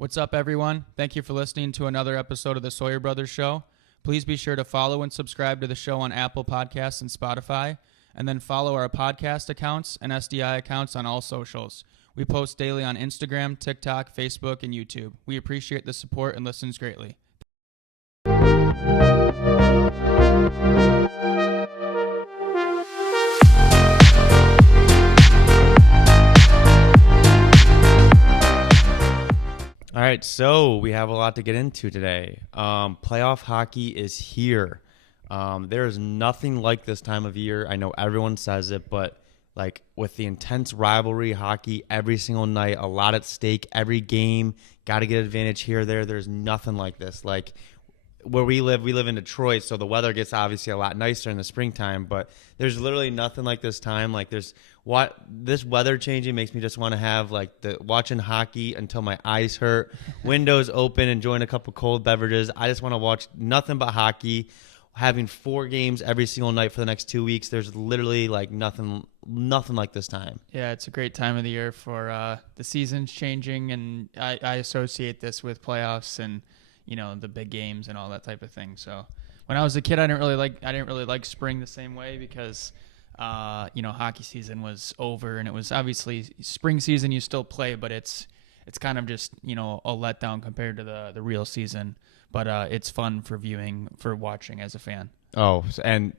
What's up, everyone? Thank you for listening to another episode of the Sawyer Brothers Show. Please be sure to follow and subscribe to the show on Apple Podcasts and Spotify, and then follow our podcast accounts and SDI accounts on all socials. We post daily on Instagram, TikTok, Facebook, and YouTube. We appreciate the support and listens greatly. All right, so we have a lot to get into today. Playoff hockey is here. There is nothing like this time of year. I know everyone says it, but like with the intense rivalry hockey every single night, a lot at stake, every game, got to get advantage here or there. There's nothing like this. Like where we live in Detroit, so the weather gets obviously a lot nicer in the springtime, but there's literally nothing like this time. Like this weather changing makes me just want to have like the watching hockey until my eyes hurt, windows open, enjoying a couple cold beverages. I just want to watch nothing but hockey. Having 4 games every single night for the next 2 weeks. There's literally like nothing like this time. Yeah, it's a great time of the year for the season's changing, and I associate this with playoffs and the big games and all that type of thing. So when I was a kid, I didn't really like spring the same way because hockey season was over, and it was obviously spring season. You still play, but it's kind of just a letdown compared to the real season. But it's fun for watching as a fan. Oh, and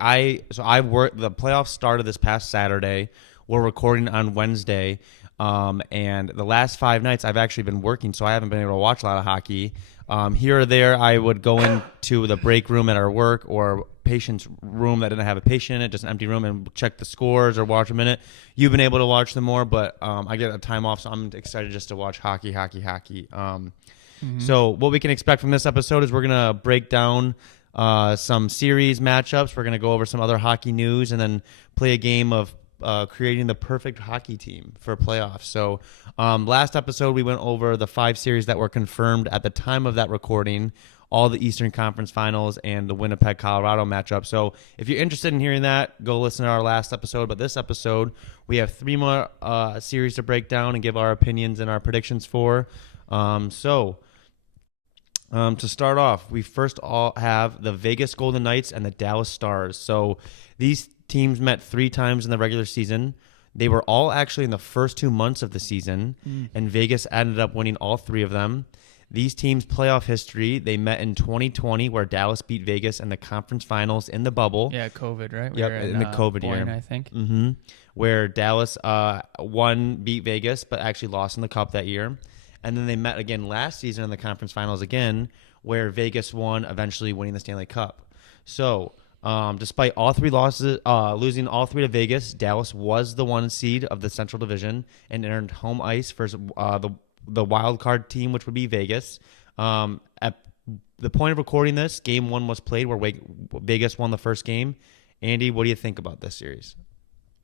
I worked. The playoffs started this past Saturday. We're recording on Wednesday. And the last 5 nights I've actually been working, so I haven't been able to watch a lot of hockey. Here or there, I would go into the break room at our work or patient's room that didn't have a patient in it, just an empty room, and check the scores or watch a minute. You've been able to watch them more, but I get a time off, so I'm excited just to watch hockey. So what we can expect from this episode is we're going to break down some series matchups. We're going to go over some other hockey news and then play a game of creating the perfect hockey team for playoffs. So last episode, we went over the 5 series that were confirmed at the time of that recording, all the Eastern Conference Finals and the Winnipeg-Colorado matchup. So if you're interested in hearing that, go listen to our last episode. But this episode, we have 3 more series to break down and give our opinions and our predictions for. To start off, we first all have the Vegas Golden Knights and the Dallas Stars. So these teams met 3 times in the regular season. They were all actually in the first 2 months of the season, and Vegas ended up winning all 3 of them. These teams' playoff history, they met in 2020, where Dallas beat Vegas in the conference finals in the bubble. Yeah, COVID, right? Yep, in the COVID year. I think. Mm-hmm. Where Dallas beat Vegas, but actually lost in the Cup that year. And then they met again last season in the conference finals again, where Vegas won, eventually winning the Stanley Cup. So despite all 3 losses, losing all 3 to Vegas, Dallas was the 1 seed of the Central Division and earned home ice versus the wild card team, which would be Vegas. At the point of recording this, Game 1 was played where Vegas won the first game. Andy, what do you think about this series?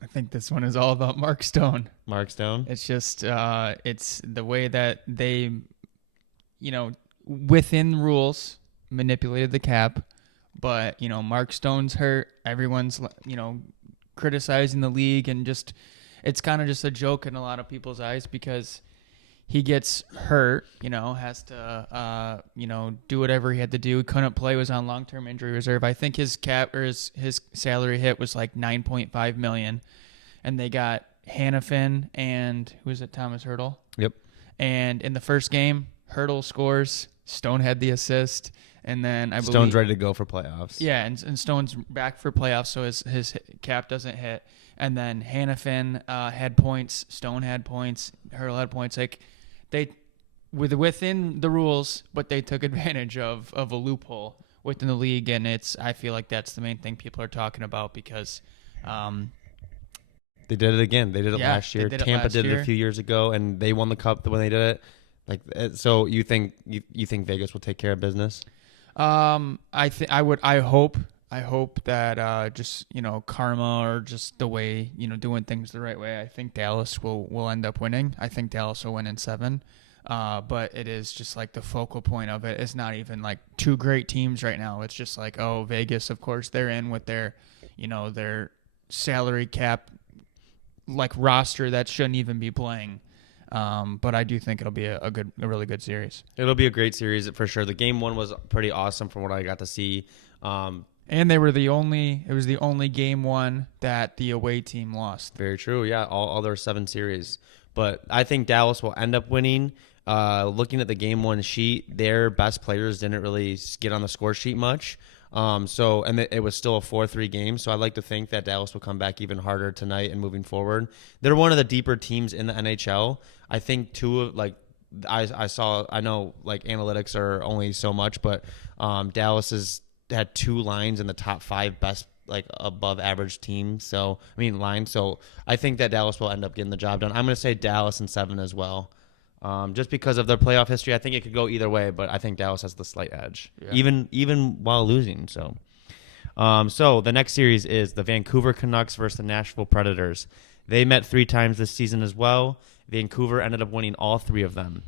I think this one is all about Mark Stone. Mark Stone? It's just it's the way that they, within rules, manipulated the cap. But, Mark Stone's hurt. Everyone's, criticizing the league, and just it's kind of just a joke in a lot of people's eyes because he gets hurt, has to, do whatever he had to do. He couldn't play, was on long-term injury reserve. I think his cap or his salary hit was like $9.5 million, and they got Hannafin and who is it? Thomas Hertl. Yep. And in the first game, Hertl scores. Stone had the assist. And then Stone's ready to go for playoffs. Yeah, and Stone's back for playoffs, so his cap doesn't hit. And then Hannafin had points, Stone had points, Hertl had points. Like they within the rules, but they took advantage of a loophole within the league, and I feel like that's the main thing people are talking about because they did it again. They did it last year. Tampa did it a few years ago, and they won the Cup when they did it. So you think Vegas will take care of business? I hope that just karma or just the way doing things the right way. I think Dallas will end up winning. I think Dallas will win in 7. But it is just like the focal point of it. It's not even like 2 great teams right now. It's just like, oh, Vegas, of course, they're in with their salary cap like roster that shouldn't even be playing. But I do think it'll be a really good series. It'll be a great series for sure. The game one was pretty awesome from what I got to see. And it was the only game one that the away team lost. Very true. Yeah, all their 7 series. But I think Dallas will end up winning. Looking at the game one sheet, their best players didn't really get on the score sheet much. It was still a 4-3 game. So I'd like to think that Dallas will come back even harder tonight and moving forward. They're one of the deeper teams in the NHL. I think I know like analytics are only so much, but Dallas has had 2 lines in the top 5 best like above average teams. Lines. So I think that Dallas will end up getting the job done. I'm going to say Dallas in 7 as well. Just because of their playoff history, I think it could go either way, but I think Dallas has the slight edge, even while losing. So the next series is the Vancouver Canucks versus the Nashville Predators. They met 3 times this season as well. Vancouver ended up winning all 3 of them.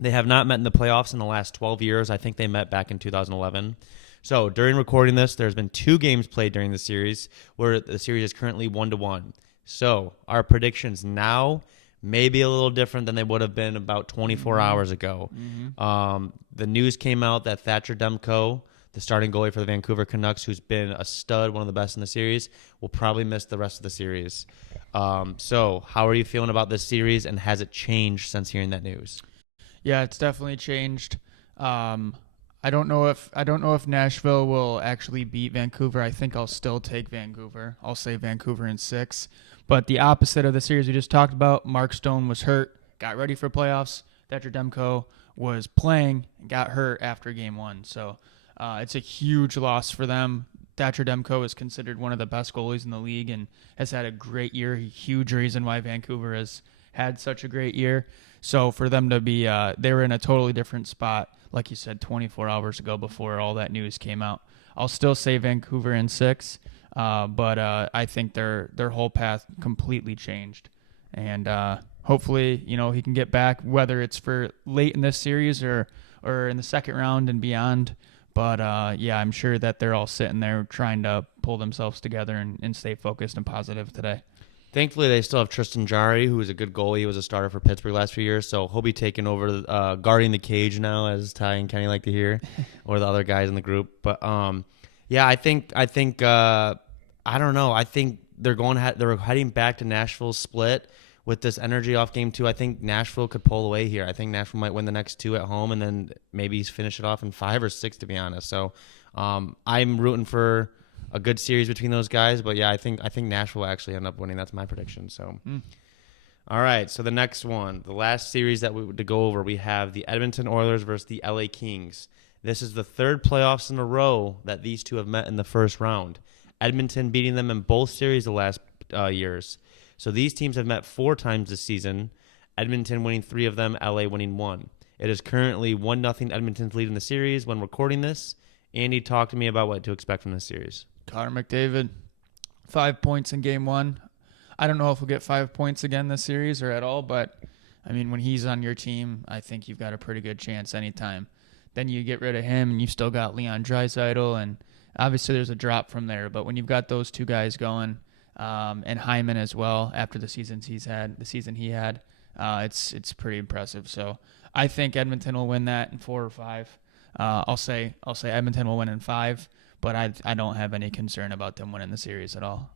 They have not met in the playoffs in the last 12 years. I think they met back in 2011. So during recording this, there's been 2 games played during the series where the series is currently 1-1. So our predictions now may be a little different than they would have been about 24 hours ago. The news came out that Thatcher Demko, the starting goalie for the Vancouver Canucks, who's been a stud, one of the best in the series, will probably miss the rest of the series. So how are you feeling about this series, and has it changed since hearing that news? Yeah, it's definitely changed. I don't know if Nashville will actually beat Vancouver. I think I'll still take Vancouver. I'll say Vancouver in 6. But the opposite of the series we just talked about, Mark Stone was hurt, got ready for playoffs. Thatcher Demko was playing, got hurt after game 1. So it's a huge loss for them. Thatcher Demko is considered one of the best goalies in the league and has had a great year. A huge reason why Vancouver has had such a great year. So for them to be, they were in a totally different spot, like you said, 24 hours ago before all that news came out. I'll still say Vancouver in 6, but I think their whole path completely changed. And hopefully, he can get back, whether it's for late in this series or in the second round and beyond. But, I'm sure that they're all sitting there trying to pull themselves together and stay focused and positive today. Thankfully, they still have Tristan Jarry, who is a good goalie. He was a starter for Pittsburgh last few years, so he'll be taking over guarding the cage now, as Ty and Kenny like to hear, or the other guys in the group. But I think I don't know. I think they're heading back to Nashville's split with this energy off game 2. I think Nashville could pull away here. I think Nashville might win the next 2 at home, and then maybe finish it off in 5 or 6, to be honest. So I'm rooting for a good series between those guys, but I think Nashville will actually end up winning. That's my prediction. So, All right. So the next one, the last series that we to go over, we have the Edmonton Oilers versus the LA Kings. This is the 3rd playoffs in a row that these 2 have met in the first round. Edmonton beating them in both series the last years. So these teams have met 4 times this season. Edmonton winning 3 of them, LA winning 1. It is currently 1-0 Edmonton's lead in the series when recording this. Andy, talk to me about what to expect from this series. Connor McDavid, 5 points in game 1. I don't know if we'll get 5 points again this series or at all, but, when he's on your team, I think you've got a pretty good chance anytime. Then you get rid of him, and you've still got Leon Draisaitl, and obviously there's a drop from there. But when you've got those 2 guys going, and Hyman as well, after the season he had, it's pretty impressive. So I think Edmonton will win that in 4 or 5. I'll say Edmonton will win in 5. But I don't have any concern about them winning the series at all.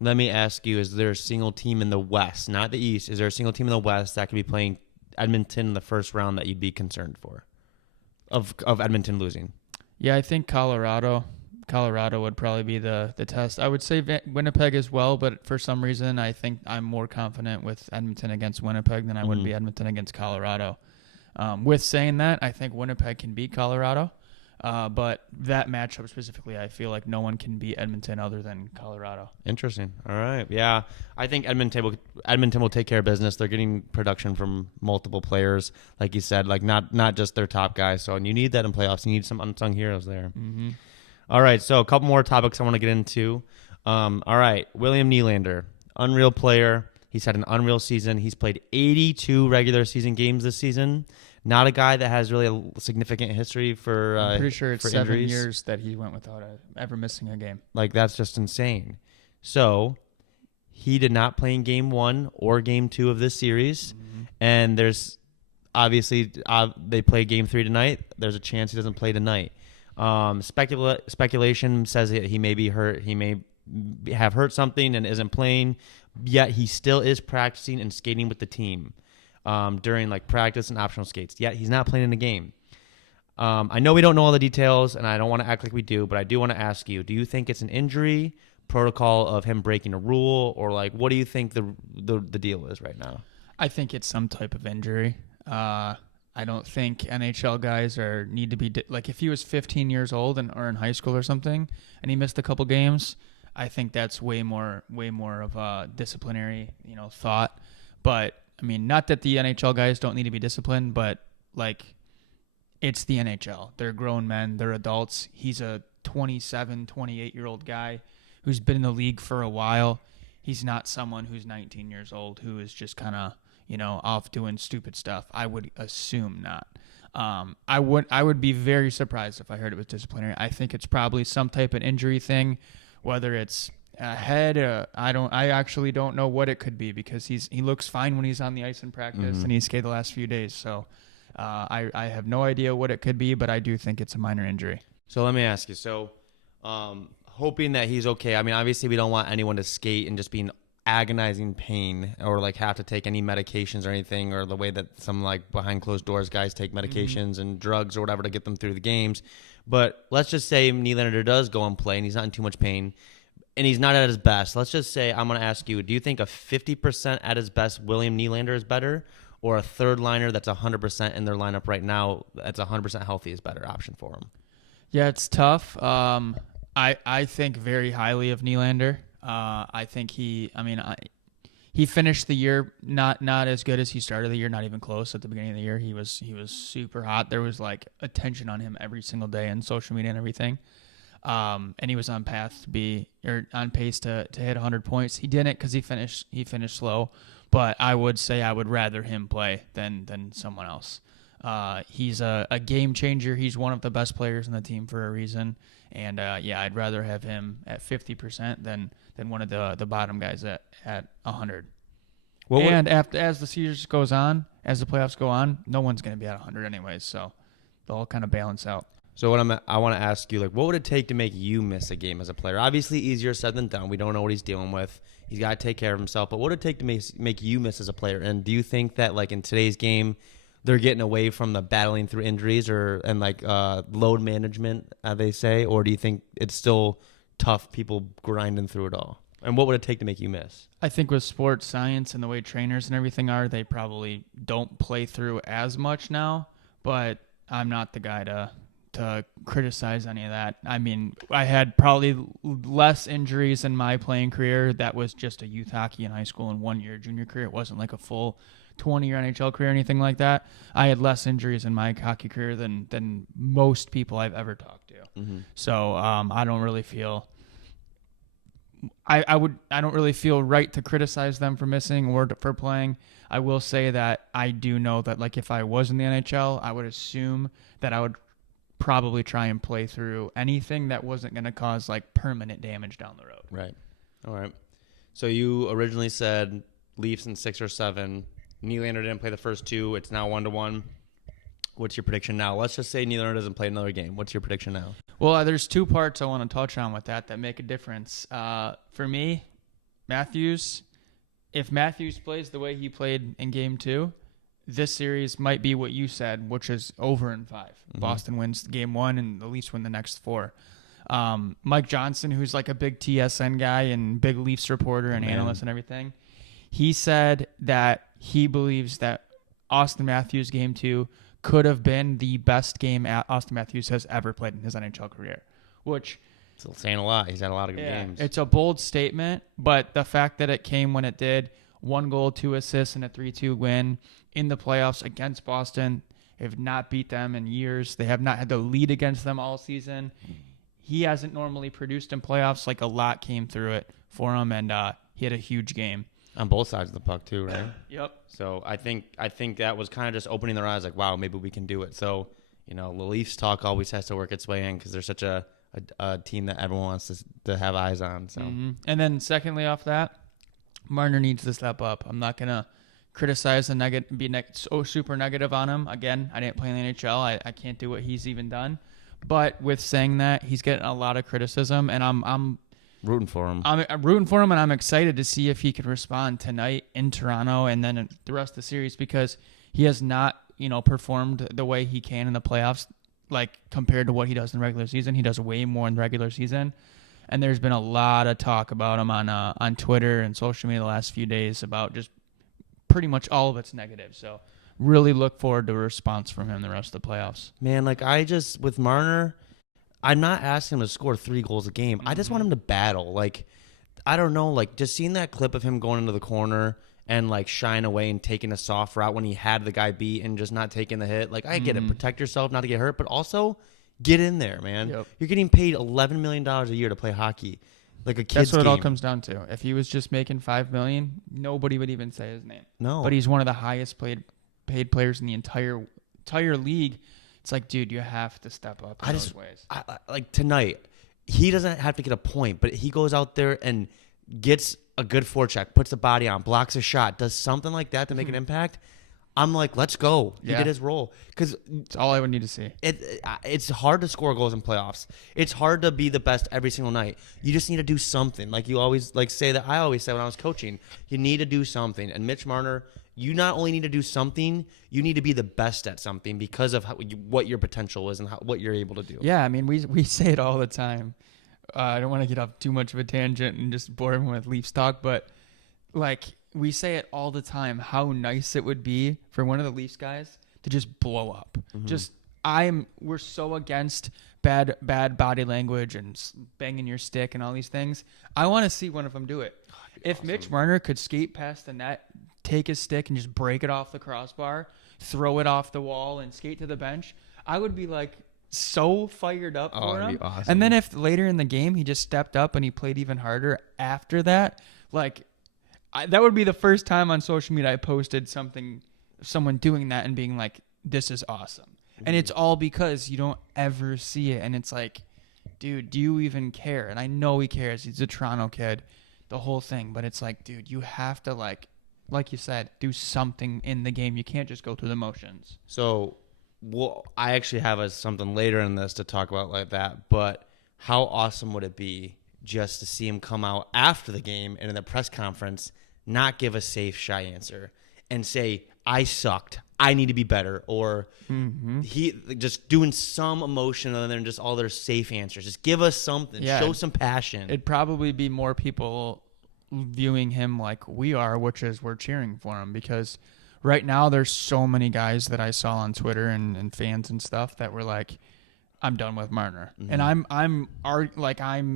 Let me ask you, is there a single team in the West, not the East, is there a single team in the West that could be playing Edmonton in the first round that you'd be concerned for of Edmonton losing? Yeah, I think Colorado would probably be the test. I would say Winnipeg as well, but for some reason I think I'm more confident with Edmonton against Winnipeg than I would be Edmonton against Colorado. With saying that, I think Winnipeg can beat Colorado. But that matchup specifically, I feel like no one can beat Edmonton other than Colorado. Interesting. All right. Yeah, I think Edmonton will take care of business. They're getting production from multiple players, like you said, like not just their top guys. So, and you need that in playoffs. You need some unsung heroes there. Mm-hmm. All right. So a couple more topics I want to get into. All right. William Nylander, unreal player. He's had an unreal season. He's played 82 regular season games this season. Not a guy that has really a significant history for I'm pretty sure it's 7 injuries. years that he went without ever missing a game. Like, that's just insane. So he did not play in game 1 or game 2 of this series. Mm-hmm. And there's obviously they play game 3 tonight. There's a chance he doesn't play tonight. Speculation says that he may be hurt. He may have hurt something and isn't playing. Yet he still is practicing and skating with the team during like practice and optional skates. Yet he's not playing in the game. I know we don't know all the details, and I don't want to act like we do, but I do want to ask you: do you think it's an injury, protocol of him breaking a rule, or like what do you think the deal is right now? I think it's some type of injury. I don't think NHL guys need to be like if he was 15 years old or in high school or something, and he missed a couple games. I think that's way more of a disciplinary, thought. But I mean, not that the NHL guys don't need to be disciplined, but like it's the NHL. They're grown men. They're adults. He's a 27, 28-year-old guy who's been in the league for a while. He's not someone who's 19 years old who is just kind of, off doing stupid stuff. I would assume not. I would be very surprised if I heard it was disciplinary. I think it's probably some type of injury thing, whether it's a head. I actually don't know what it could be because he looks fine when he's on the ice in practice and he skated the last few days. So I have no idea what it could be, but I do think it's a minor injury. So let me ask you. So hoping that he's okay. I mean, obviously we don't want anyone to skate and just be in agonizing pain or like have to take any medications or anything, or the way that some like behind closed doors guys take medications and drugs or whatever to get them through the games. But let's just say Nylander does go and play and he's not in too much pain and he's not at his best. Let's just say, I'm going to ask you, do you think a 50% at his best William Nylander is better, or a third liner that's 100% in their lineup right now that's 100% healthy is better option for him? Yeah, it's tough. I think very highly of Nylander. I think he finished the year not as good as he started the year, not even close. At the beginning of the year, he was super hot. There was like attention on him every single day on social media and everything. And he was on pace to hit 100 points. He didn't because he finished slow. But I would say I would rather him play than someone else. He's a game changer. He's one of the best players in the team for a reason. And I'd rather have him at 50% than one of the bottom guys at 100. As the series goes on, as the playoffs go on, no one's going to be at 100 anyways. So they'll all kind of balance out. So I want to ask you, like, what would it take to make you miss a game as a player? Obviously, easier said than done. We don't know what he's dealing with. He's got to take care of himself. But what would it take to make you miss as a player? And do you think that, like, in today's game, they're getting away from the battling through injuries and load management, they say? Or do you think it's still tough, people grinding through it all? And what would it take to make you miss? I think with sports science and the way trainers and everything are, they probably don't play through as much now. But I'm not the guy to criticize any of that. I mean, I had probably less injuries in my playing career. That was just a youth hockey in high school and 1 year junior career. It wasn't like a full 20-year NHL career or anything like that. I had less injuries in my hockey career than most people I've ever talked to. Mm-hmm. So I don't really feel I don't really feel right to criticize them for missing or for playing. I will say that I do know that, like, if I was in the NHL, I would assume that I would probably try and play through anything that wasn't going to cause like permanent damage down the road. Right. All right. So you originally said Leafs in 6 or 7. Nylander didn't play the first 2. It's now 1-1. What's your prediction now? Let's just say Nylander doesn't play another game. What's your prediction now? Well, there's 2 parts I want to touch on with that make a difference. For me, Matthews, if Matthews plays the way he played in Game 2, this series might be what you said, which is over in 5. Mm-hmm. Boston wins Game 1 and the Leafs win the next 4. Mike Johnson, who's like a big TSN guy and big Leafs reporter and analyst and everything, he said that he believes that Austin Matthews Game 2 could have been the best game Austin Matthews has ever played in his NHL career, which... It's saying a lot. He's had a lot of good games. It's a bold statement, but the fact that it came when it did, 1 goal, 2 assists, and a 3-2 win in the playoffs against Boston. They have not beat them in years. They have not had to lead against them all season. He hasn't normally produced in playoffs. Like, a lot came through it for him, and he had a huge game. On both sides of the puck, too, right? Yep. So I think that was kind of just opening their eyes, like, wow, maybe we can do it. So, the Leafs talk always has to work its way in because they're such a team that everyone wants to have eyes on. So, And then secondly off that, Marner needs to step up. I'm not going to criticize and so super negative on him. Again, I didn't play in the NHL. I can't do what he's even done. But with saying that, he's getting a lot of criticism, and I'm rooting for him. I'm rooting for him, and I'm excited to see if he can respond tonight in Toronto and then in the rest of the series, because he has not, performed the way he can in the playoffs, like compared to what he does in the regular season. He does way more in the regular season, and there's been a lot of talk about him on Twitter and social media the last few days about just pretty much all of it's negative. So really look forward to a response from him the rest of the playoffs. Man, with Marner, I'm not asking him to score 3 goals a game. I just want him to battle. Like, I don't know, like just seeing that clip of him going into the corner and like shying away and taking a soft route when he had the guy beat and just not taking the hit. Like, I get it. Protect yourself, not to get hurt, but also get in there, man. Yep. You're getting paid $11 million a year to play hockey. Like a kid's That's what game. it all comes down to. If he was just making $5 million, nobody would even say his name. No. But he's one of the highest paid players in the entire league. It's like, dude, you have to step up in those ways. Like tonight, he doesn't have to get a point, but he goes out there and gets a good forecheck, puts the body on, blocks a shot, does something like that to make an impact. I'm like, let's go. He did his role. Because it's all I would need to see. It's hard to score goals in playoffs. It's hard to be the best every single night. You just need to do something. Like you always say that I always say when I was coaching, you need to do something. And Mitch Marner, you not only need to do something, you need to be the best at something because of what your potential is and what you're able to do. Yeah, I mean, we say it all the time. I don't want to get off too much of a tangent and just bore everyone with Leafs talk, but like we say it all the time, how nice it would be for one of the Leafs guys to just blow up. We're so against bad body language and banging your stick and all these things. I want to see one of them do it. If awesome. Mitch Marner could skate past the net, take his stick and just break it off the crossbar, throw it off the wall and skate to the bench, I would be like so fired up for him. Awesome. And then if later in the game he just stepped up and he played even harder after that, like that would be the first time on social media I posted someone doing that and being like, this is awesome. And it's all because you don't ever see it. And it's like, dude, do you even care? And I know he cares. He's a Toronto kid, the whole thing. But it's like, dude, you have to like you said, do something in the game. You can't just go through the motions. So I actually have something later in this to talk about like that. But how awesome would it be just to see him come out after the game and in the press conference, not give a safe, shy answer and say, I sucked. I need to be better. Or he just doing some emotion other than just all their safe answers. Just give us something. Yeah. Show some passion. It'd probably be more people viewing him like we are, which is we're cheering for him, because right now there's so many guys that I saw on Twitter and fans and stuff that were like, I'm done with Marner. And I'm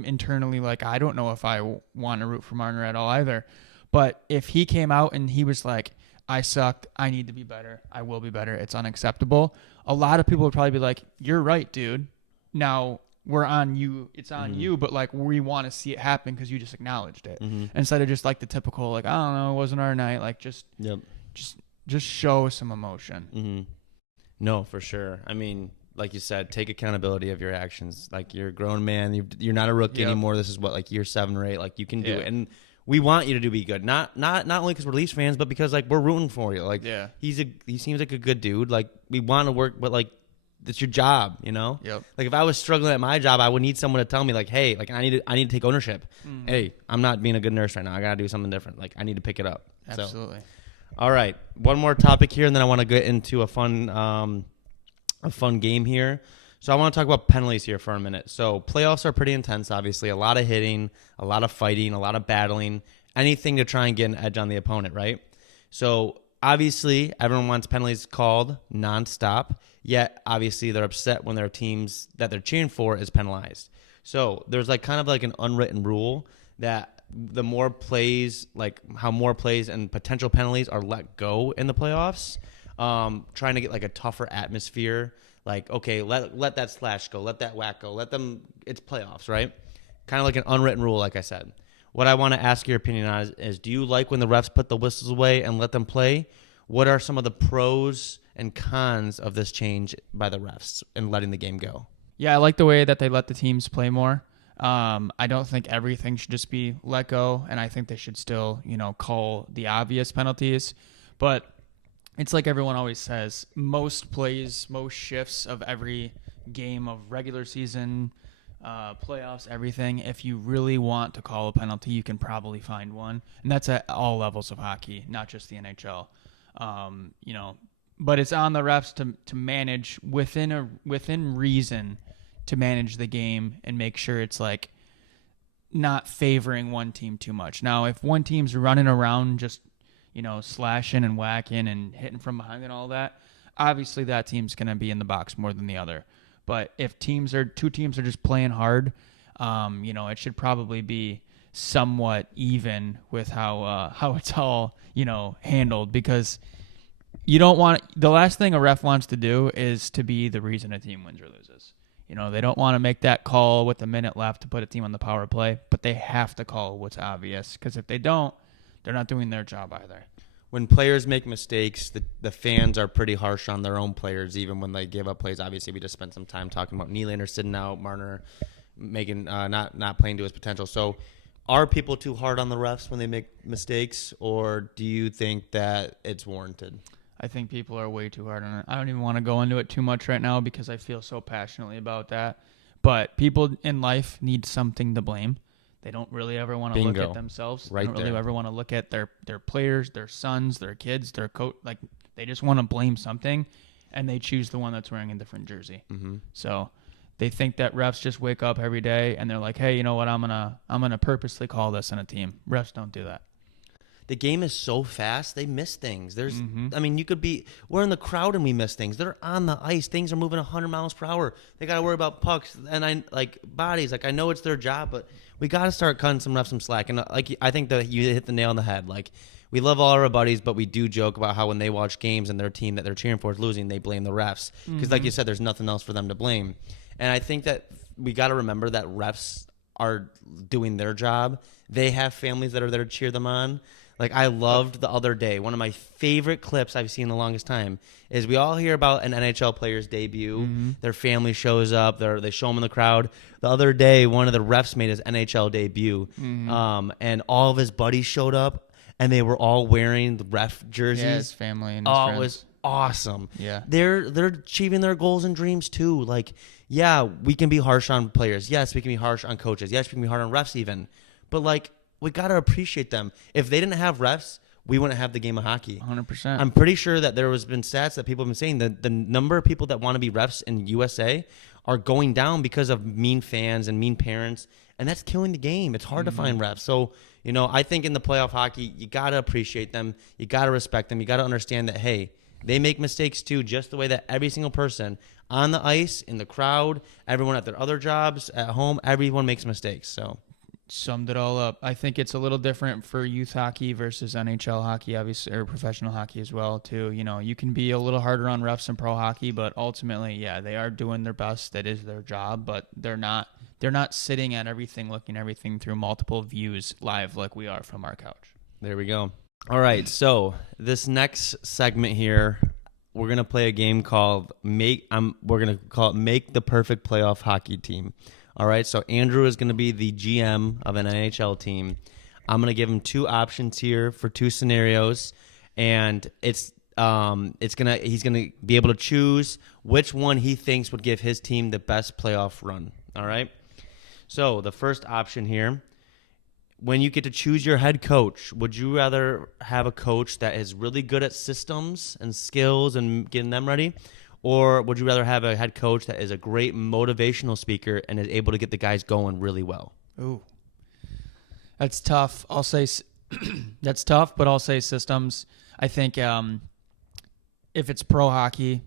internally like, I don't know if I want to root for Marner at all either. But if he came out and he was like, I sucked, I need to be better, I will be better, it's unacceptable, a lot of people would probably be like, you're right, dude. Now we're on you, it's on you, but like we want to see it happen because you just acknowledged it. Instead of just like the typical, like, I don't know, it wasn't our night, like just show some emotion. No, for sure. I mean, like you said, take accountability of your actions. Like, you're a grown man, you're not a rookie anymore. This is what, like year 7 or 8, like you can do it. And we want you to be good. Not only because we're Leafs fans, but because like we're rooting for you. Like he seems like a good dude. Like, we want to work, but like it's your job, you know? Yep. Like, if I was struggling at my job, I would need someone to tell me like, hey, like I need to take ownership. Hey, I'm not being a good nurse right now. I gotta do something different. Like, I need to pick it up. Absolutely. So, all right. One more topic here, and then I want to get into a fun game here. So I want to talk about penalties here for a minute. So playoffs are pretty intense, obviously. A lot of hitting, a lot of fighting, a lot of battling, anything to try and get an edge on the opponent, right? So obviously everyone wants penalties called nonstop, yet obviously they're upset when their teams that they're cheering for is penalized. So there's like kind of like an unwritten rule that the more plays, like how more plays and potential penalties are let go in the playoffs, trying to get like a tougher atmosphere. Like, okay, let that slash go, let that whack go, let them. It's playoffs, right? Kind of like an unwritten rule, like I said. What I want to ask your opinion on is do you like when the refs put the whistles away and let them play? What are some of the pros and cons of this change by the refs and letting the game go? Yeah, I like the way that they let the teams play more. I don't think everything should just be let go, and I think they should still, call the obvious penalties. But it's like everyone always says, most shifts of every game of regular season, playoffs, everything, if you really want to call a penalty, you can probably find one. And that's at all levels of hockey, not just the NHL. But it's on the refs to manage within reason to manage the game and make sure it's like not favoring one team too much. Now, if one team's running around just, slashing and whacking and hitting from behind and all that, obviously that team's going to be in the box more than the other. But if two teams are just playing hard, it should probably be somewhat even with how it's all, handled, because you don't want the last thing a ref wants to do is to be the reason a team wins or loses. They don't want to make that call with a minute left to put a team on the power play, but they have to call what's obvious, because if they don't, they're not doing their job either. When players make mistakes, the fans are pretty harsh on their own players, even when they give up plays. Obviously, we just spent some time talking about Nylander sitting out, Marner making not playing to his potential. So are people too hard on the refs when they make mistakes, or do you think that it's warranted? I think people are way too hard on it. I don't even want to go into it too much right now because I feel so passionately about that. But people in life need something to blame. They don't really ever want to look at themselves. They don't really ever want to look at their players, their sons, their kids, their coach. Like, they just want to blame something, and they choose the one that's wearing a different jersey. Mm-hmm. So they think that refs just wake up every day and they're like, hey, you know what? I'm gonna purposely call this on a team. Refs don't do that. The game is so fast, they miss things. We're in the crowd and we miss things. They're on the ice. Things are moving 100 miles per hour. They got to worry about pucks and bodies. I know it's their job, but we got to start cutting some refs some slack. And I think that you hit the nail on the head. We love all our buddies, but we do joke about how when they watch games and their team that they're cheering for is losing, they blame the refs. Because like you said, there's nothing else for them to blame. And I think that we got to remember that refs are doing their job. They have families that are there to cheer them on. I loved the other day, one of my favorite clips I've seen in the longest time is we all hear about an NHL player's debut. Mm-hmm. Their family shows up. They show them in the crowd. The other day, one of the refs made his NHL debut, and all of his buddies showed up, and they were all wearing the ref jerseys. Yeah, his family and his friends. It was awesome. Yeah. They're achieving their goals and dreams, too. Yeah, we can be harsh on players. Yes, we can be harsh on coaches. Yes, we can be hard on refs even. But, we got to appreciate them. If they didn't have refs, we wouldn't have the game of hockey. 100%. I'm pretty sure that there has been stats that people have been saying that the number of people that want to be refs in USA are going down because of mean fans and mean parents, and that's killing the game. It's hard to find refs. So, I think in the playoff hockey, you got to appreciate them. You got to respect them. You got to understand that, hey, they make mistakes too, just the way that every single person on the ice, in the crowd, everyone at their other jobs, at home, everyone makes mistakes. So summed it all up. I think it's a little different for youth hockey versus NHL hockey, obviously, or professional hockey as well, too. You can be a little harder on refs in pro hockey, but ultimately, yeah, they are doing their best. That is their job, but they're not sitting at everything, looking everything through multiple views live like we are from our couch. There we go. All right, so this next segment here, we're gonna play a game called Make the Perfect Playoff Hockey Team. All right, so Andrew is going to be the GM of an NHL team. I'm going to give him two options here for two scenarios, and he's going to be able to choose which one he thinks would give his team the best playoff run. All right, so the first option here, when you get to choose your head coach, would you rather have a coach that is really good at systems and skills and getting them ready? Or would you rather have a head coach that is a great motivational speaker and is able to get the guys going really well? Ooh, that's tough. I'll say that's tough, but I'll say systems. I think if it's pro hockey,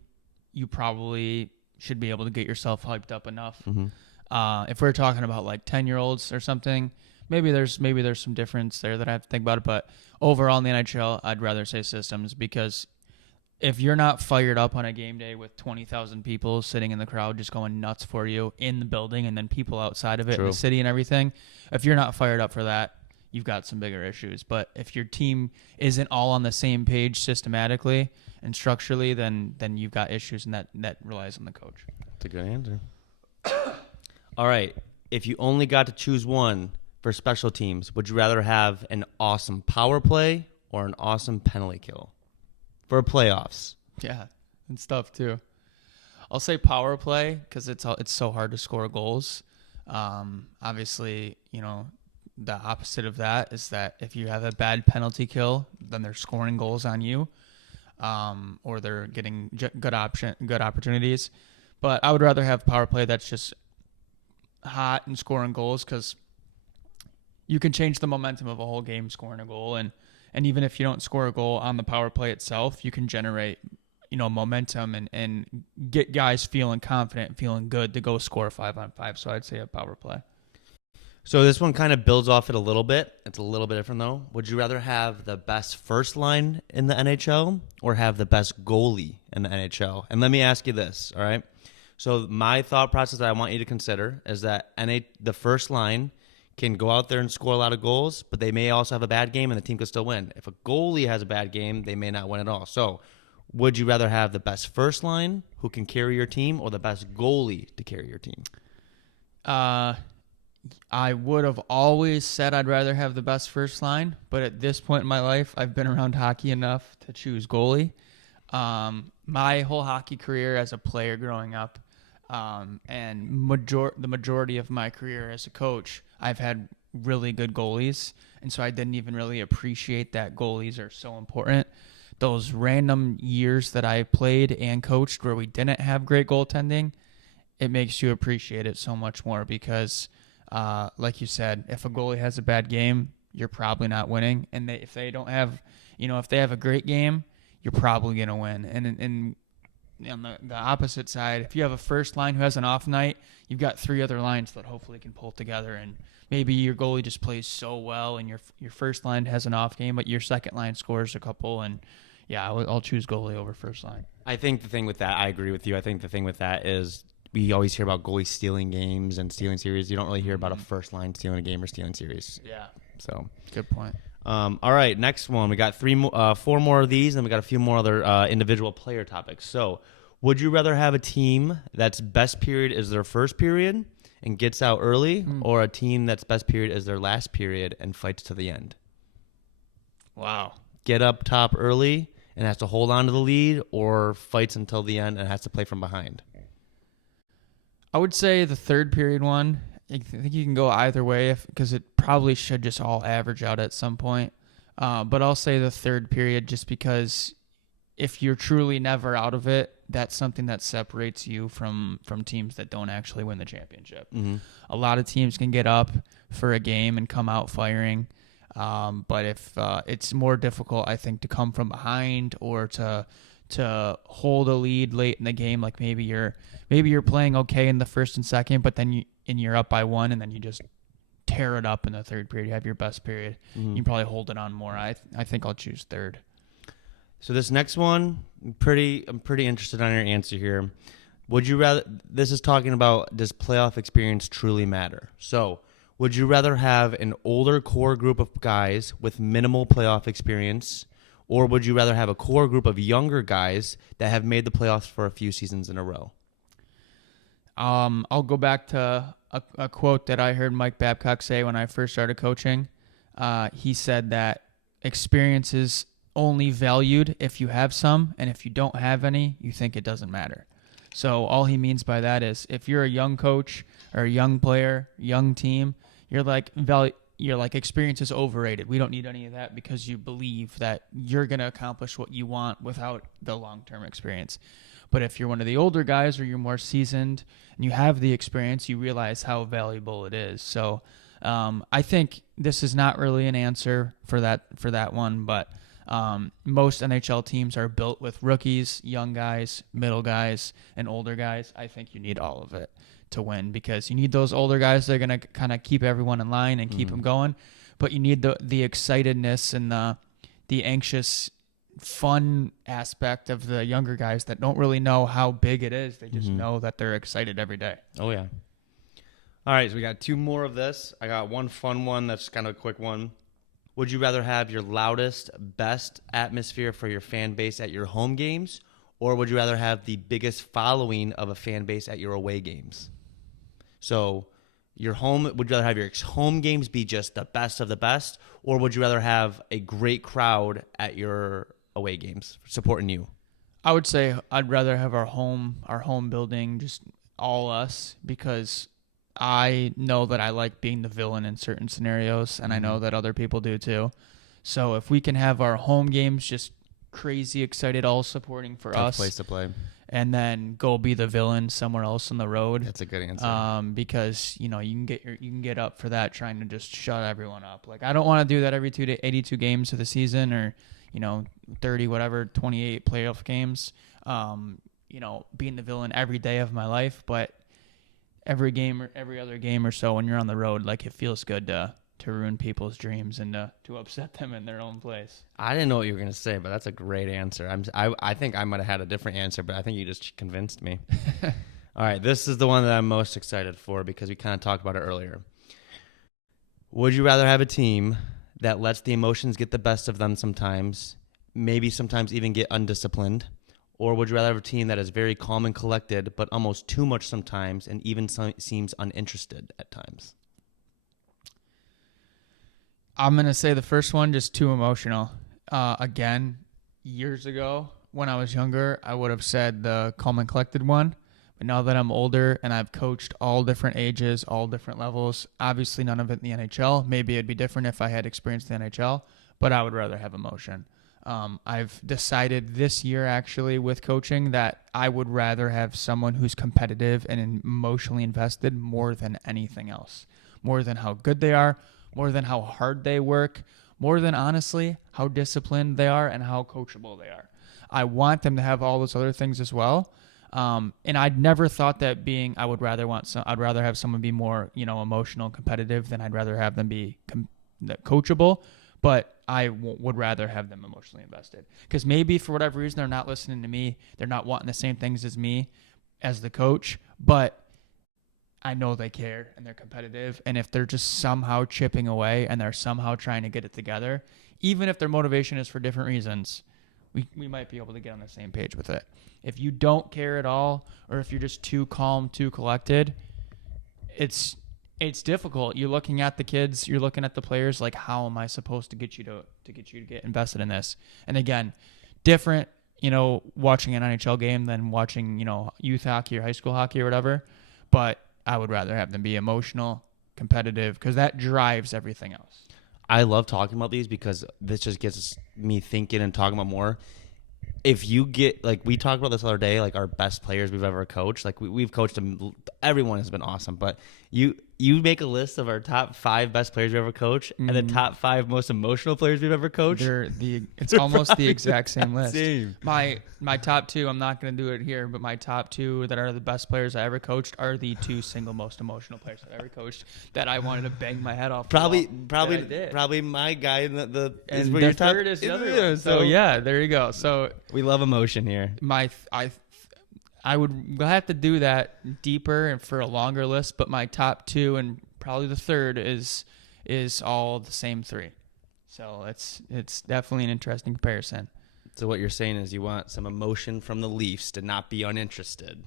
you probably should be able to get yourself hyped up enough. Mm-hmm. If we're talking about 10-year-olds or something, maybe there's some difference there that I have to think about it. But overall in the NHL, I'd rather say systems, because if you're not fired up on a game day with 20,000 people sitting in the crowd just going nuts for you in the building, and then people outside of it in the city and everything, if you're not fired up for that, you've got some bigger issues. But if your team isn't all on the same page systematically and structurally, then you've got issues, and that relies on the coach. That's a good answer. All right. If you only got to choose one for special teams, would you rather have an awesome power play or an awesome penalty kill? for playoffs? Yeah, and stuff too. I'll say power play because it's so hard to score goals. Obviously, the opposite of that is that if you have a bad penalty kill, then they're scoring goals on you, or they're getting good opportunities. But I would rather have power play that's just hot and scoring goals because you can change the momentum of a whole game scoring a goal, and even if you don't score a goal on the power play itself, you can generate momentum and get guys feeling confident, feeling good to go score 5-on-5. So I'd say a power play. So this one kind of builds off it a little bit. It's a little bit different though. Would you rather have the best first line in the NHL or have the best goalie in the NHL? And let me ask you this, all right? So my thought process that I want you to consider is that the first line can go out there and score a lot of goals, but they may also have a bad game and the team could still win. If a goalie has a bad game, they may not win at all. So would you rather have the best first line who can carry your team or the best goalie to carry your team? I would have always said I'd rather have the best first line, but at this point in my life, I've been around hockey enough to choose goalie. My whole hockey career as a player growing up, and the majority of my career as a coach, I've had really good goalies, and so I didn't even really appreciate that goalies are so important. Those random years that I played and coached where we didn't have great goaltending, it makes you appreciate it so much more because, like you said, if a goalie has a bad game, you're probably not winning. And if they don't have, if they have a great game, you're probably going to win. And on the opposite side, if you have a first line who has an off night, you've got three other lines that hopefully can pull together. And maybe your goalie just plays so well and your first line has an off game, but your second line scores a couple. And yeah, I'll choose goalie over first line. I think the thing with that, I agree with you. I think the thing with that is we always hear about goalies stealing games and stealing series. You don't really hear about a first line stealing a game or stealing series. Yeah. So good point. All right, next one. We got four more of these, and we got a few more other individual player topics. So would you rather have a team that's best period is their first period and gets out early, or a team that's best period is their last period and fights to the end? Wow. Get up top early and has to hold on to the lead, or fights until the end and has to play from behind? I would say the third period one. I think you can go either way because it probably should just all average out at some point. But I'll say the third period just because if you're truly never out of it, that's something that separates you from teams that don't actually win the championship. Mm-hmm. A lot of teams can get up for a game and come out firing. But if it's more difficult, I think, to come from behind or to hold a lead late in the game, like maybe you're playing okay in the first and second, but then you're up by one, and then you just tear it up in the third period. You have your best period. Mm-hmm. You probably hold it on more. I think I'll choose third. So this next one, I'm pretty interested on your answer here. Would you rather? This is talking about, does playoff experience truly matter? So would you rather have an older core group of guys with minimal playoff experience, or would you rather have a core group of younger guys that have made the playoffs for a few seasons in a row? I'll go back to a quote that I heard Mike Babcock say when I first started coaching. He said that experience is only valued if you have some, and if you don't have any, you think it doesn't matter. So all he means by that is if you're a young coach or a young player, young team, you're like experience is overrated. We don't need any of that because you believe that you're going to accomplish what you want without the long-term experience. But if you're one of the older guys or you're more seasoned and you have the experience, you realize how valuable it is. So I think this is not really an answer for that one, but most NHL teams are built with rookies, young guys, middle guys, and older guys. I think you need all of it to win because you need those older guys that are going to kind of keep everyone in line and keep them going. But you need the excitedness and the anxious, fun aspect of the younger guys that don't really know how big it is. They just know that they're excited every day. Oh, yeah. All right, so we got two more of this. I got one fun one that's kind of a quick one. Would you rather have your loudest, best atmosphere for your fan base at your home games, or would you rather have the biggest following of a fan base at your away games? So would you rather have your home games be just the best of the best, or would you rather have a great crowd at your away games supporting you? I would say I'd rather have our home building, just all us, because I know that I like being the villain in certain scenarios, and I know that other people do too. So if we can have our home games just crazy excited, all supporting for Tough us, place to play. and then go be the villain somewhere else on the road. That's a good answer. Because you can get up for that, trying to just shut everyone up. Like I don't want to do that every 82 games of the season, or 30 whatever 28 playoff games. Being the villain every day of my life, but every game or every other game or so when you're on the road, like it feels good to ruin people's dreams and to upset them in their own place. I didn't know what you were going to say, but that's a great answer. I think I might have had a different answer, but I think you just convinced me. All right, this is the one that I'm most excited for because we kind of talked about it earlier. Would you rather have a team that lets the emotions get the best of them sometimes, maybe sometimes even get undisciplined, or would you rather have a team that is very calm and collected, but almost too much sometimes and even seems uninterested at times? I'm going to say the first one, just too emotional. Again, years ago when I was younger, I would have said the calm and collected one. But now that I'm older and I've coached all different ages, all different levels, obviously none of it in the NHL. Maybe it'd be different if I had experienced the NHL, but I would rather have emotion. I've decided this year, actually, with coaching, that I would rather have someone who's competitive and emotionally invested more than anything else, more than how good they are, more than how hard they work, more than, honestly, how disciplined they are and how coachable they are. I want them to have all those other things as well. And I'd never thought that I'd rather have someone be more, emotional, competitive than I'd rather have them be coachable. But I would rather have them emotionally invested, because maybe for whatever reason they're not listening to me, they're not wanting the same things as me, as the coach, but I know they care and they're competitive. And if they're just somehow chipping away and they're somehow trying to get it together, even if their motivation is for different reasons, we might be able to get on the same page with it. If you don't care at all, or if you're just too calm, too collected, it's difficult. You're looking at the kids, you're looking at the players, like, how am I supposed to get you to get invested in this? And again, different, watching an NHL game than watching, youth hockey or high school hockey or whatever. But I would rather have them be emotional, competitive, because that drives everything else. I love talking about these because this just gets me thinking and talking about more. If you get, like, we talked about this the other day, like our best players we've ever coached, like we've coached them, everyone has been awesome, but you make a list of our top 5 best players we've ever coached and the top 5 most emotional players we've ever coached. It's almost the exact same list. Same. My top 2, I'm not going to do it here, but my top 2 that are the best players I ever coached are the 2 single most emotional players I've ever coached that I wanted to bang my head off. Probably my guy in the and the third is the other one. So yeah, there you go. So we love emotion here. I would have to do that deeper and for a longer list, but my top 2 and probably the third is all the same 3. So it's definitely an interesting comparison. So what you're saying is you want some emotion from the Leafs to not be uninterested.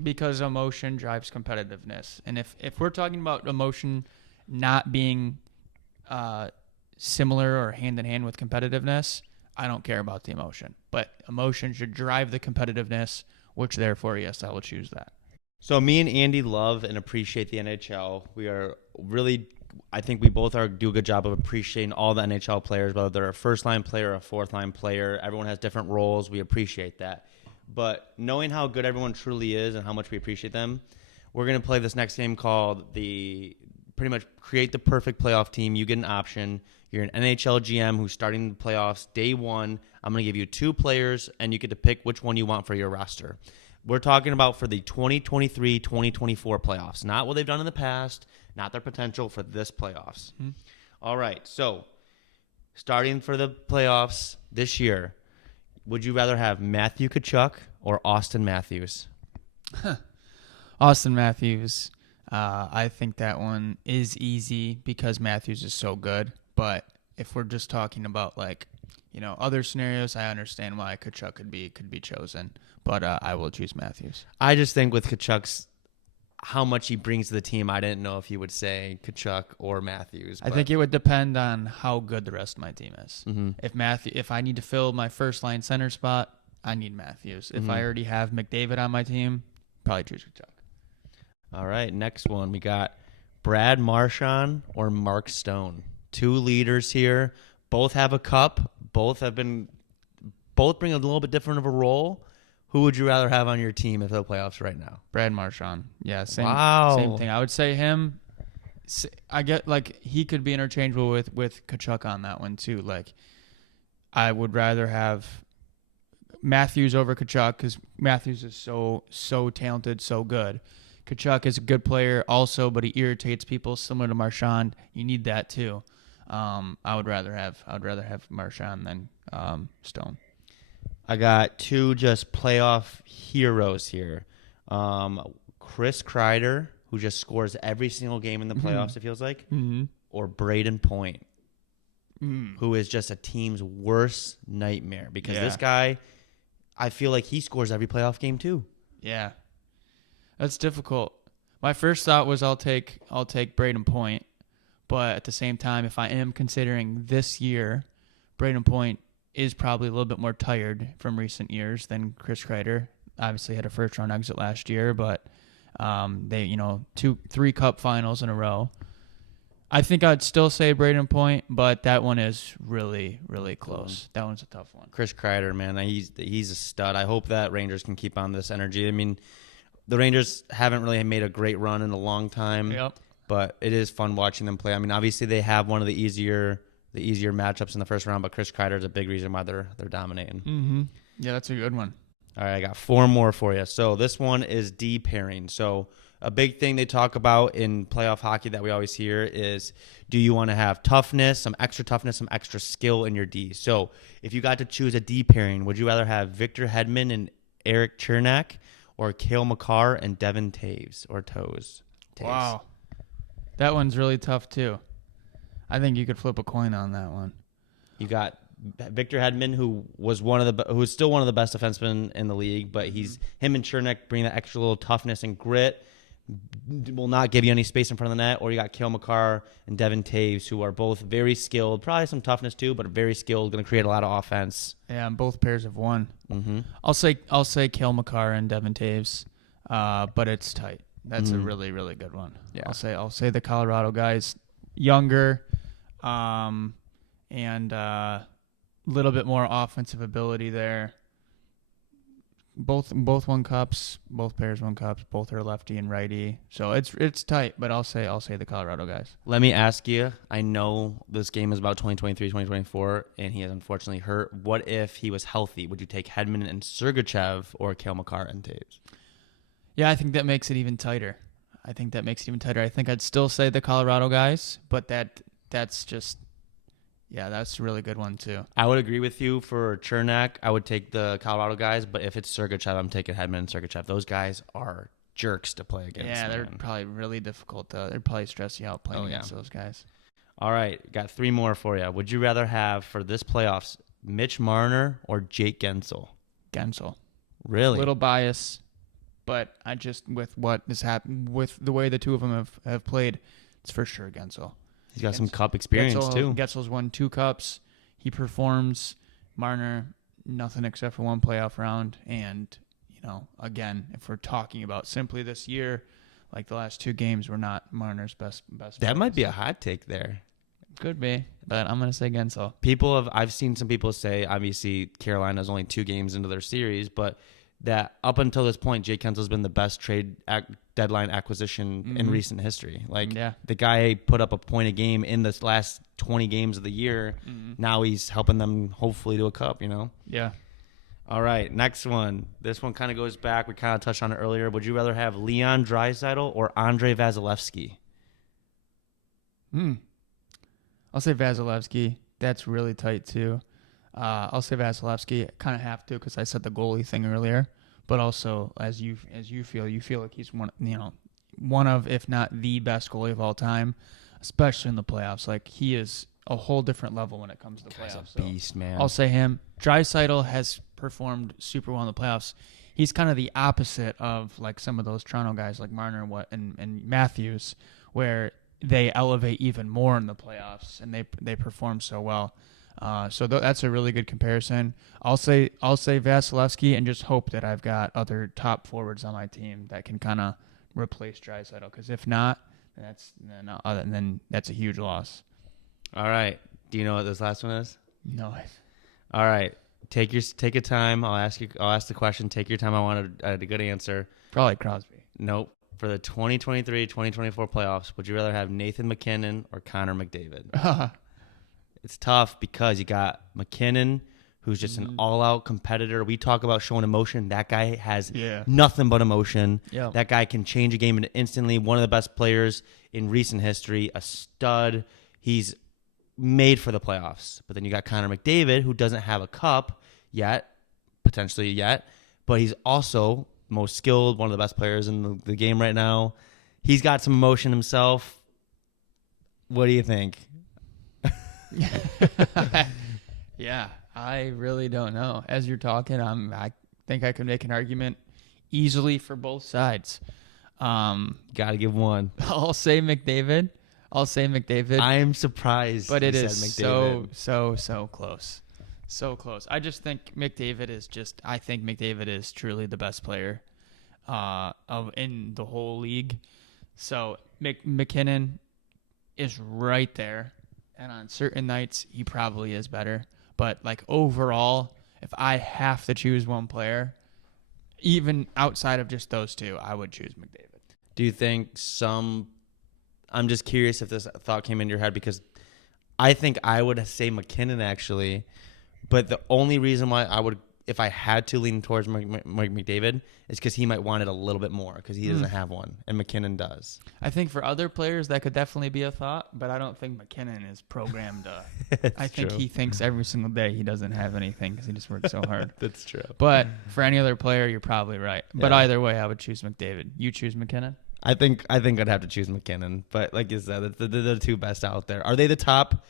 Because emotion drives competitiveness. And if we're talking about emotion not being similar or hand in hand with competitiveness, I don't care about the emotion. But emotion should drive the competitiveness, which therefore, yes, I will choose that. So me and Andy love and appreciate the NHL. We are really, I think we both do a good job of appreciating all the NHL players, whether they're a first-line player or a fourth-line player. Everyone has different roles. We appreciate that. But knowing how good everyone truly is and how much we appreciate them, we're going to play this next game called pretty much create the perfect playoff team. You get an option. You're an NHL GM who's starting the playoffs day 1. I'm going to give you 2 players, and you get to pick which one you want for your roster. We're talking about for the 2023-2024 playoffs, not what they've done in the past, not their potential for this playoffs. Mm-hmm. All right, so starting for the playoffs this year, would you rather have Matthew Tkachuk or Austin Matthews? Austin Matthews. I think that one is easy because Matthews is so good. But if we're just talking about other scenarios, I understand why Tkachuk could be chosen. But I will choose Matthews. I just think with Tkachuk's how much he brings to the team, I didn't know if he would say Kachuk or Matthews. I think it would depend on how good the rest of my team is. Mm-hmm. If I need to fill my first line center spot, I need Matthews. If I already have McDavid on my team, probably choose Kachuk. All right, next one. We got Brad Marchand or Mark Stone. 2 leaders here. Both have a cup. Both bring a little bit different of a role. Who would you rather have on your team if the playoffs right now? Brad Marchand. Yeah, same thing. I would say him. I get like he could be interchangeable with Kachuk on that one too. Like I would rather have Matthews over Kachuk because Matthews is so talented, so good. Kachuk is a good player also, but he irritates people similar to Marchand. You need that too. I would rather have Marchand than Stone. I got 2 just playoff heroes here. Chris Kreider, who just scores every single game in the playoffs, it feels like, or Braden Point, who is just a team's worst nightmare because this guy, I feel like he scores every playoff game too. Yeah, that's difficult. My first thought was I'll take Braden Point, but at the same time, if I am considering this year, Braden Point is probably a little bit more tired from recent years than Chris Kreider. Obviously had a first round exit last year, but they 3 cup finals in a row. I think I'd still say Braden Point, but that one is really, really close. That one's a tough one. Chris Kreider, man, he's a stud. I hope that Rangers can keep on this energy. I mean, the Rangers haven't really made a great run in a long time. Yep. But it is fun watching them play. I mean, obviously they have one of the easier matchups in the first round, but Chris Kreider is a big reason why they're dominating. Mm-hmm. Yeah, that's a good one. All right, I got 4 more for you. So this one is D pairing. So a big thing they talk about in playoff hockey that we always hear is, do you want to have toughness, some extra skill in your D? So if you got to choose a D pairing, would you rather have Victor Hedman and Eric Chernak or Cale Makar and Devin Taves or Toews? Wow. That one's really tough too. I think you could flip a coin on that one. You got Victor Hedman, who's still one of the best defensemen in the league, but him and Chernak bring that extra little toughness and grit. Will not give you any space in front of the net. Or you got Cale Makar and Devin Taves, who are both very skilled, probably some toughness too, but very skilled, going to create a lot of offense. Yeah, and both pairs have won. Mm-hmm. I'll say Cale Makar and Devin Taves, but it's tight. That's a really, really good one. Yeah, I'll say the Colorado guys, younger, and little bit more offensive ability there. Both won cups. Both pairs won cups. Both are lefty and righty. So it's tight, but I'll say the Colorado guys. Let me ask you. I know this game is about 2023, 2024, and he is unfortunately hurt. What if he was healthy? Would you take Hedman and Sergachev or Cale Makar and Taves? Yeah, I think that makes it even tighter. I think I'd still say the Colorado guys, but that's just. Yeah, that's a really good one, too. I would agree with you for Chernak. I would take the Colorado guys, but if it's Sergachev, I'm taking Hedman and Sergachev. Those guys are jerks to play against. Yeah, they're probably really difficult. They'd probably stress you out playing against those guys. All right, got 3 more for you. Would you rather have, for this playoffs, Mitch Marner or Jake Gensel? Gensel. Really? A little bias, but I just, with what has happened, with the way the two of them have played, it's for sure Gensel. He's got some cup experience, too. Getzel's won 2 cups. He performs. Marner, nothing except for 1 playoff round. And, again, if we're talking about simply this year, like the last 2 games were not Marner's best. That might be a hot take there. Could be, but I'm going to say Gensel. I've seen some people say, obviously, Carolina's only 2 games into their series, but that up until this point, Jake Gensel's been the best trade deadline acquisition in recent history. The guy put up a point a game in this last 20 games of the year. Now he's helping them hopefully to a cup, Yeah. All right, next one. This one kind of goes back. We kind of touched on it earlier. Would you rather have Leon Draisaitl or Andrei Vasilevsky? I'll say Vasilevsky. That's really tight, too. I'll say Vasilevsky. Kind of have to because I said the goalie thing earlier, but also as you feel like he's one of, if not the best goalie of all time, especially in the playoffs. Like he is a whole different level when it comes to playoffs. He's a beast, man. I'll say him. Draisaitl has performed super well in the playoffs. he's kind of the opposite of like some of those Toronto guys like Marner and Matthews, where they elevate even more in the playoffs and they perform so well. So that's a really good comparison. I'll say Vasilevsky and just hope that I've got other top forwards on my team that can kind of replace Draisaitl, because if not, then that's a huge loss. All right. Do you know what this last one is? No. All right. Take your time. I'll ask the question. Take your time. I want a good answer. Probably Crosby. Nope. For the 2023-2024 playoffs, would you rather have Nathan MacKinnon or Connor McDavid? It's tough because you got McKinnon, who's just an all-out competitor. We talk about showing emotion. That guy has nothing but emotion. Yeah. That guy can change a game instantly. One of the best players in recent history, a stud. He's made for the playoffs. But then you got Connor McDavid, who doesn't have a cup potentially yet, but he's also most skilled, one of the best players in the game right now. He's got some emotion himself. What do you think? Yeah, I really don't know. As you're talking, I think I can make an argument easily for both sides. Got to give one. I'll say McDavid. I am surprised, but it is McDavid. so close, so close. I just think McDavid is truly the best player in the whole league. So McKinnon is right there. And on certain nights, he probably is better. But, like, overall, if I have to choose one player, even outside of just those two, I would choose McDavid. Do you think I'm just curious if this thought came into your head, because I think I would say McKinnon, actually. But the only reason why I would, if I had to lean towards McDavid, is because he might want it a little bit more because he doesn't have one, and McKinnon does. I think for other players that could definitely be a thought, but I don't think McKinnon is programmed to. I think he thinks every single day he doesn't have anything because he just works so hard. That's true. But for any other player, you're probably right. Yeah. But either way, I would choose McDavid. You choose McKinnon? I think I'd have to choose McKinnon, but like you said, they're the two best out there. Are they the top?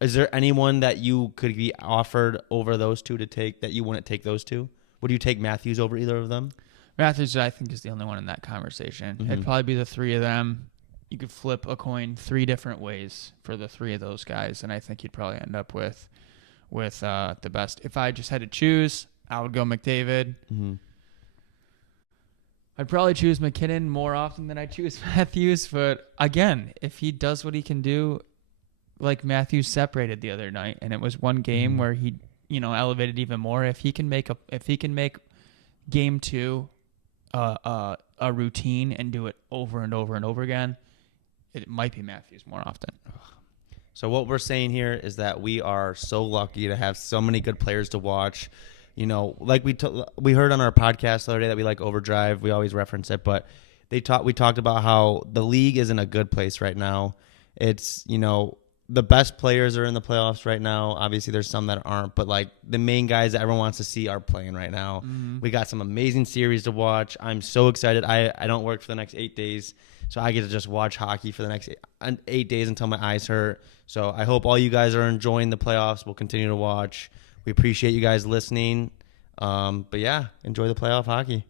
Is there anyone that you could be offered over those two to take that you wouldn't take those two? Would you take Matthews over either of them? Matthews, I think, is the only one in that conversation. Mm-hmm. It'd probably be the three of them. You could flip a coin 3 different ways for the 3 of those guys, and I think you'd probably end up with the best. If I just had to choose, I would go McDavid. Mm-hmm. I'd probably choose McKinnon more often than I choose Matthews, but again, if he does what he can do, like Matthews separated the other night, and it was one game where he, elevated even more. If he can make game 2 a routine and do it over and over and over again, it might be Matthews more often. So what we're saying here is that we are so lucky to have so many good players to watch. Like we heard on our podcast the other day that we like Overdrive. We always reference it, but we talked about how the league is in a good place right now. It's, the best players are in the playoffs right now. Obviously, there's some that aren't, but like the main guys that everyone wants to see are playing right now. Mm-hmm. We got some amazing series to watch. I'm so excited. I don't work for the next 8 days, so I get to just watch hockey for the next 8 days until my eyes hurt. So I hope all you guys are enjoying the playoffs. We'll continue to watch. We appreciate you guys listening. But yeah, enjoy the playoff hockey.